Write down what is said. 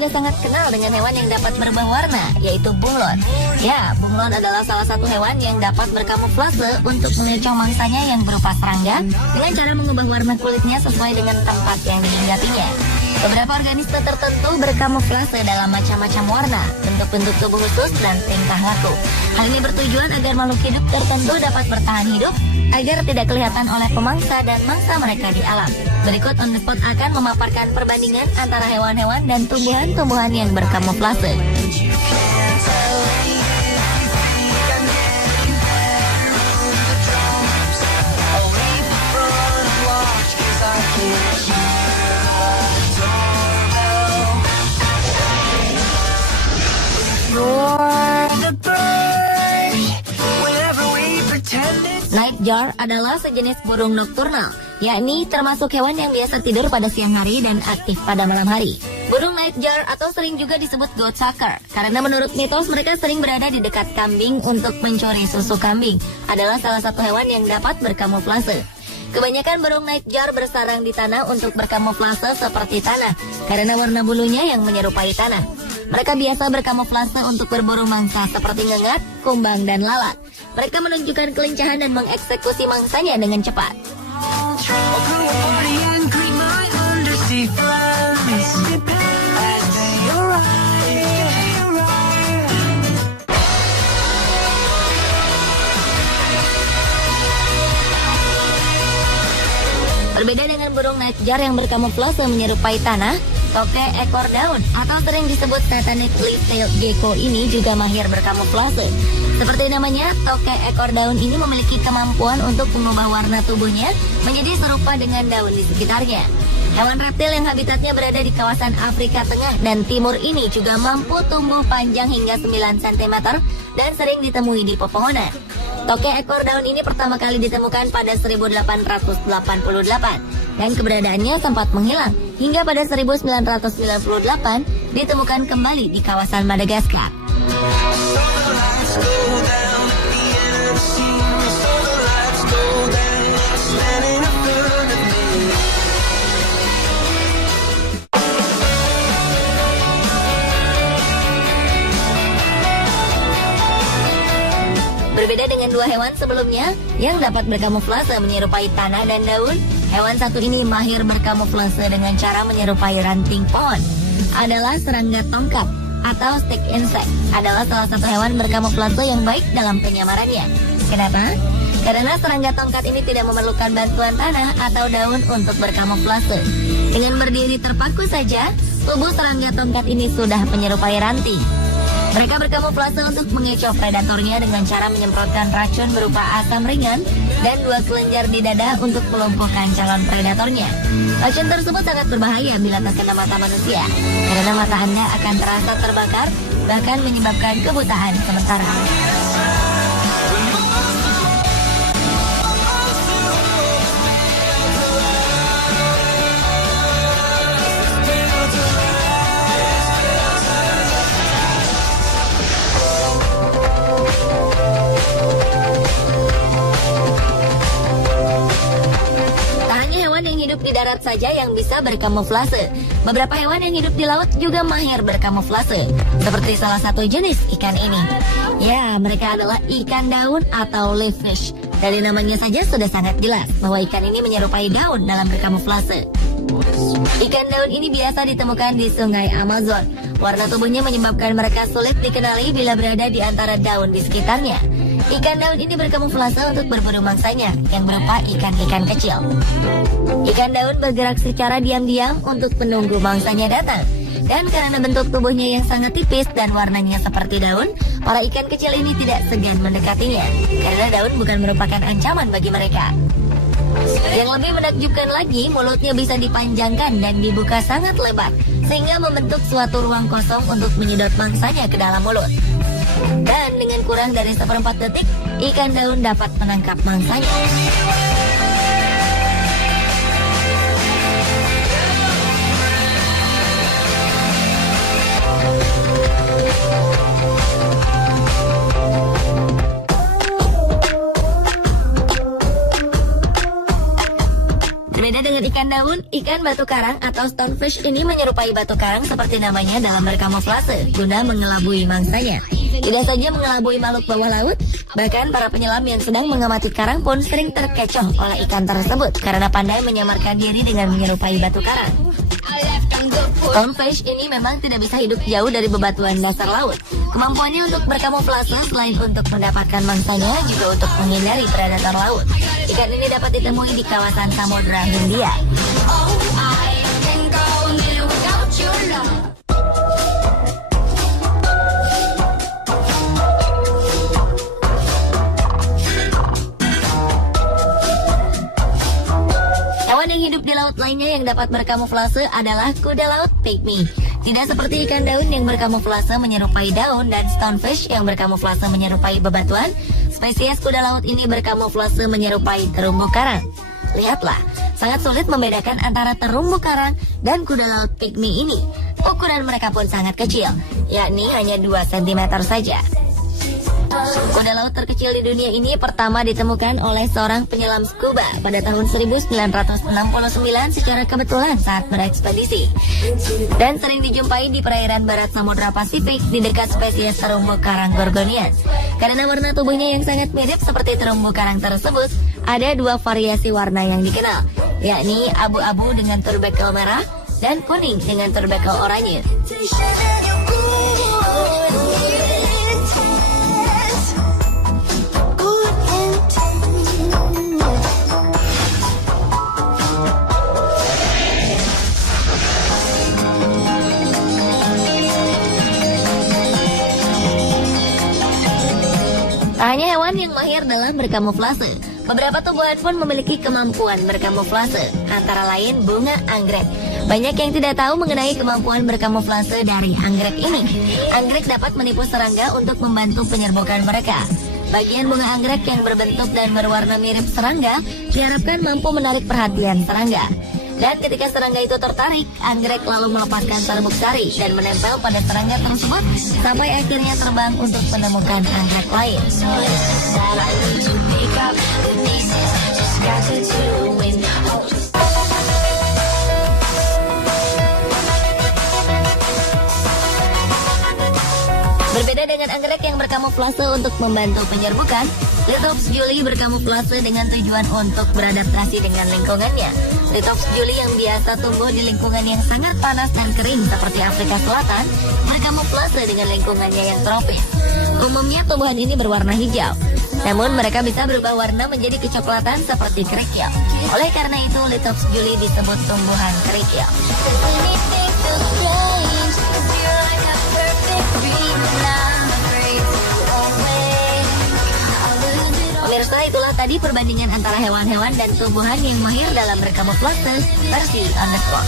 juga sangat kenal dengan hewan yang dapat berubah warna, yaitu bunglon. Ya, bunglon adalah salah satu hewan yang dapat berkamuflase untuk mengecoh mangsanya yang berupa serangga dengan cara mengubah warna kulitnya sesuai dengan tempat yang dihinggapinya. Beberapa organisme tertentu berkamuflase dalam macam-macam warna, bentuk-bentuk tubuh khusus, dan tingkah laku. Hal ini bertujuan agar makhluk hidup tertentu dapat bertahan hidup agar tidak kelihatan oleh pemangsa dan mangsa mereka di alam. Berikut On The Spot akan memaparkan perbandingan antara hewan-hewan dan tumbuhan-tumbuhan yang berkamuflase. Nightjar adalah sejenis burung nokturnal, yakni termasuk hewan yang biasa tidur pada siang hari dan aktif pada malam hari. Burung nightjar atau sering juga disebut goatsucker, karena menurut mitos mereka sering berada di dekat kambing untuk mencuri susu kambing, adalah salah satu hewan yang dapat berkamuflase. Kebanyakan burung nightjar bersarang di tanah untuk berkamuflase seperti tanah, karena warna bulunya yang menyerupai tanah. Mereka biasa berkamuflase untuk berburu mangsa seperti ngengat, kumbang, dan lalat. Mereka menunjukkan kelincahan dan mengeksekusi mangsanya dengan cepat. Berbeda dengan burung nightjar yang berkamuflase menyerupai tanah, toke ekor daun atau sering disebut satanic leaf-tailed gecko ini juga mahir berkamuflase. Seperti namanya, toke ekor daun ini memiliki kemampuan untuk mengubah warna tubuhnya menjadi serupa dengan daun di sekitarnya. Hewan reptil yang habitatnya berada di kawasan Afrika Tengah dan Timur ini juga mampu tumbuh panjang hingga 9 cm dan sering ditemui di pepohonan. Toke ekor daun ini pertama kali ditemukan pada 1888 dan keberadaannya sempat menghilang hingga pada 1998 ditemukan kembali di kawasan Madagaskar. Berbeda dengan dua hewan sebelumnya yang dapat berkamuflase menyerupai tanah dan daun, hewan satu ini mahir berkamuflase dengan cara menyerupai ranting pohon. Adalah serangga tongkat atau stick insect, adalah salah satu hewan berkamuflase yang baik dalam penyamarannya. Kenapa? Karena serangga tongkat ini tidak memerlukan bantuan tanah atau daun untuk berkamuflase. Dengan berdiri terpaku saja, tubuh serangga tongkat ini sudah menyerupai ranting. Mereka berkamuflase untuk mengecoh predatornya dengan cara menyemprotkan racun berupa asam ringan dan 2 kelenjar di dada untuk melumpuhkan calon predatornya. Racun tersebut sangat berbahaya bila terkena mata manusia, karena mata Anda akan terasa terbakar, bahkan menyebabkan kebutaan sementara. Di darat saja yang bisa berkamuflase. Beberapa hewan yang hidup di laut juga mahir berkamuflase, seperti salah satu jenis ikan ini. Ya, mereka adalah ikan daun atau leaf fish. Dari namanya saja sudah sangat jelas bahwa ikan ini menyerupai daun dalam berkamuflase. Ikan daun ini biasa ditemukan di sungai Amazon. Warna tubuhnya menyebabkan mereka sulit dikenali bila berada di antara daun di sekitarnya. Ikan daun ini berkamuflase untuk berburu mangsanya yang berupa ikan-ikan kecil. Ikan daun bergerak secara diam-diam untuk menunggu mangsanya datang. Dan karena bentuk tubuhnya yang sangat tipis dan warnanya seperti daun, para ikan kecil ini tidak segan mendekatinya, karena daun bukan merupakan ancaman bagi mereka. Yang lebih menakjubkan lagi, mulutnya bisa dipanjangkan dan dibuka sangat lebar, sehingga membentuk suatu ruang kosong untuk menyedot mangsanya ke dalam mulut. Dan dengan kurang dari 1/4 detik, ikan daun dapat menangkap mangsanya. Berbeda dengan ikan daun, ikan batu karang atau stonefish ini menyerupai batu karang seperti namanya dalam berkamuflase guna mengelabui mangsanya. Tidak saja mengelabui makhluk bawah laut, bahkan para penyelam yang sedang mengamati karang pun sering terkecoh oleh ikan tersebut karena pandai menyamarkan diri dengan menyerupai batu karang. Stonefish ini memang tidak bisa hidup jauh dari bebatuan dasar laut. Kemampuannya untuk berkamuflase selain untuk mendapatkan mangsanya juga untuk menghindari predator laut. Ikan ini dapat ditemui di kawasan Samudra Hindia. Hewan yang hidup di laut lainnya yang dapat berkamuflase adalah kuda laut pygmy. Tidak seperti ikan daun yang berkamuflase menyerupai daun dan stonefish yang berkamuflase menyerupai bebatuan, spesies kuda laut ini berkamuflase menyerupai terumbu karang. Lihatlah, sangat sulit membedakan antara terumbu karang dan kuda laut pygmy ini. Ukuran mereka pun sangat kecil, yakni hanya 2 cm saja. Kuda laut terkecil di dunia ini pertama ditemukan oleh seorang penyelam scuba pada tahun 1969 secara kebetulan saat berekspedisi, dan sering dijumpai di perairan barat Samudra Pasifik di dekat spesies terumbu karang gorgonian. Karena warna tubuhnya yang sangat mirip seperti terumbu karang tersebut, ada 2 variasi warna yang dikenal, yakni abu-abu dengan turbekel merah dan kuning dengan turbekel oranye. Tak hanya hewan yang mahir dalam berkamuflase, beberapa tumbuhan pun memiliki kemampuan berkamuflase, antara lain bunga anggrek. Banyak yang tidak tahu mengenai kemampuan berkamuflase dari anggrek ini. Anggrek dapat menipu serangga untuk membantu penyerbukan mereka. Bagian bunga anggrek yang berbentuk dan berwarna mirip serangga diharapkan mampu menarik perhatian serangga. Dan ketika serangga itu tertarik, anggrek lalu melepaskan serbuk sari dan menempel pada serangga tersebut sampai akhirnya terbang untuk menemukan anggrek lain. Berbeda dengan anggrek yang berkamuflase untuk membantu penyerbukan, Lithops juli berkamuflase dengan tujuan untuk beradaptasi dengan lingkungannya. Lithops juli yang biasa tumbuh di lingkungan yang sangat panas dan kering seperti Afrika Selatan, berkamuflase dengan lingkungannya yang tropis. Umumnya tumbuhan ini berwarna hijau, namun mereka bisa berubah warna menjadi kecoklatan seperti kerikil. Oleh karena itu, Lithops juli disebut tumbuhan kerikil. Pemirsa, itulah tadi perbandingan antara hewan-hewan dan tumbuhan yang mahir dalam berkamuflase versi On The Spot.